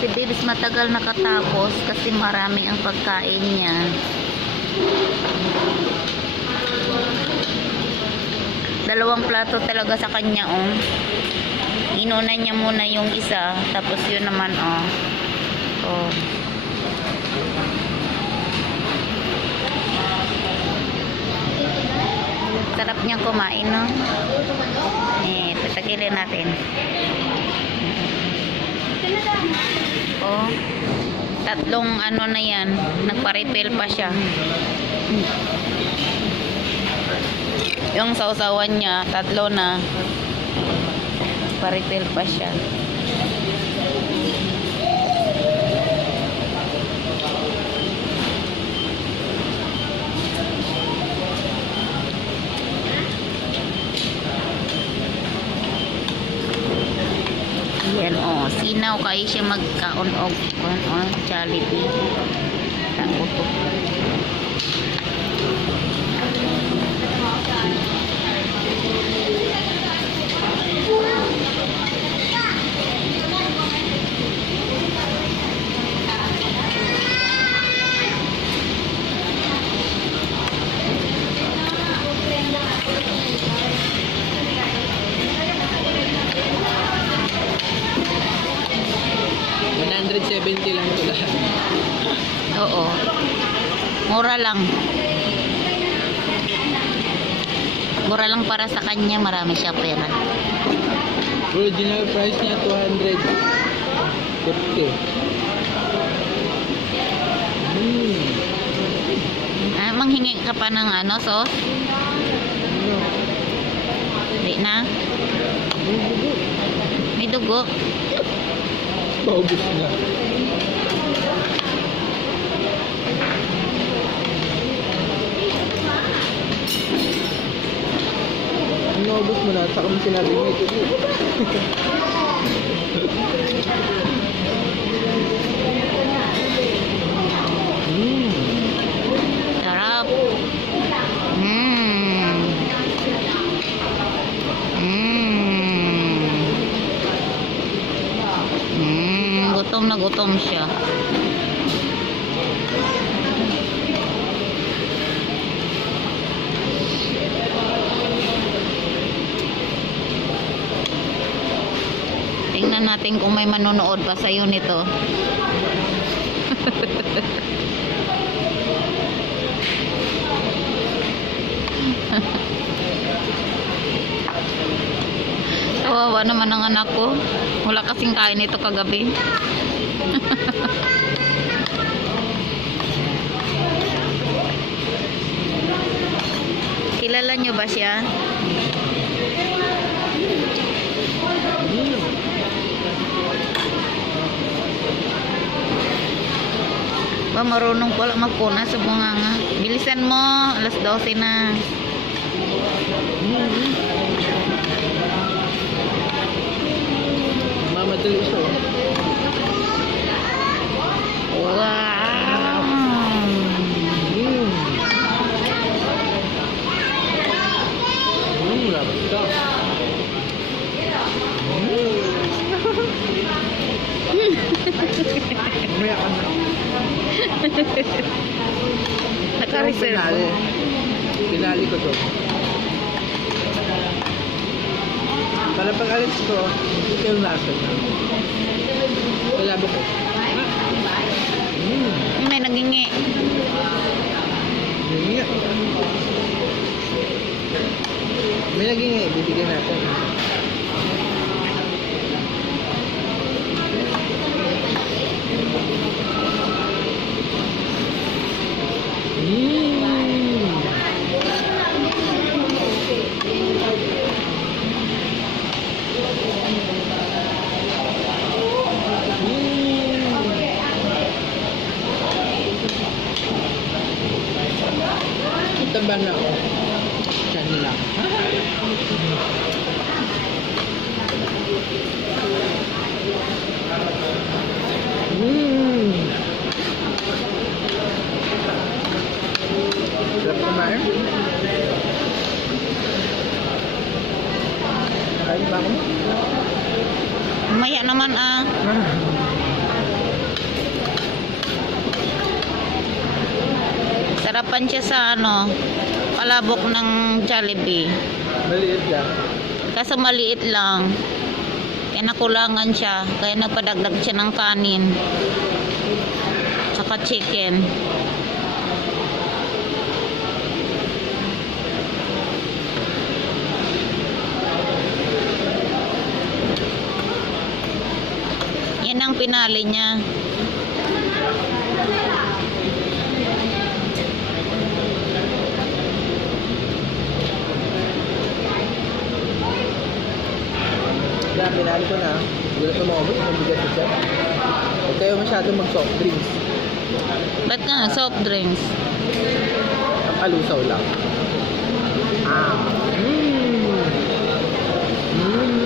Si Bibis matagal nakatapos kasi marami ang pagkain niya. Dalawang plato talaga sa kanya, oh. Inuna niya muna yung isa, tapos yun naman, oh. Oh. Sarap niyang kumain, no? Patakilin natin. Oh. Tatlong ano na yan. Nagpa-refill pa siya. Yung sausawan niya, tatlo na. Pa-refill pa siya. Yan, oh, sinaw kayo siya magkaon og Jollibee. Tango to. $170 lang ito lahat. Oo. Mura lang. Mura lang para sa kanya. Marami siya pera. Original price niya $250. Manghingi ka pa ng ano, sauce? Hindi na. May dugo. Paubos na. Naubos mo na, saka mo sinabi mo ito. Sarap. Gutom na gutom siya. Tingnan natin kung may manonood pa sa'yo nito. Kawawa naman ang anak ko. Wala kasing kain ito kagabi. Kilala nyo ba siya? Ba, marunong pala magpuna sa bunganga. Bilisan mo, alas 12 na. Mamadali siya. Wow! Lapta. Umaya ka na. Naka-reserve. Pinali ko to. Para pag alis ko, ito yung lasa na. Kalabo ko. May nagingi. Nagingi. May nagingi. Bibigyan natin. Tamba na ako. Diyan nila. Sarap kumain. Kain ba ako? Umaya naman ah. harapan siya sa palabok ng Jollibee. Maliit lang. Kaso maliit lang. Kaya nakulangan siya. Kaya nagpadagdag siya ng kanin. Tsaka chicken. Yan ang pinali niya. Kaya pinali ko na. Hindi na tumabot. Mabigat ko siya. Huwag kayo masyadong mag-soft drinks. Ba't nga soft drinks? Ang alusaw lang. Ah. Mmm. Mmm.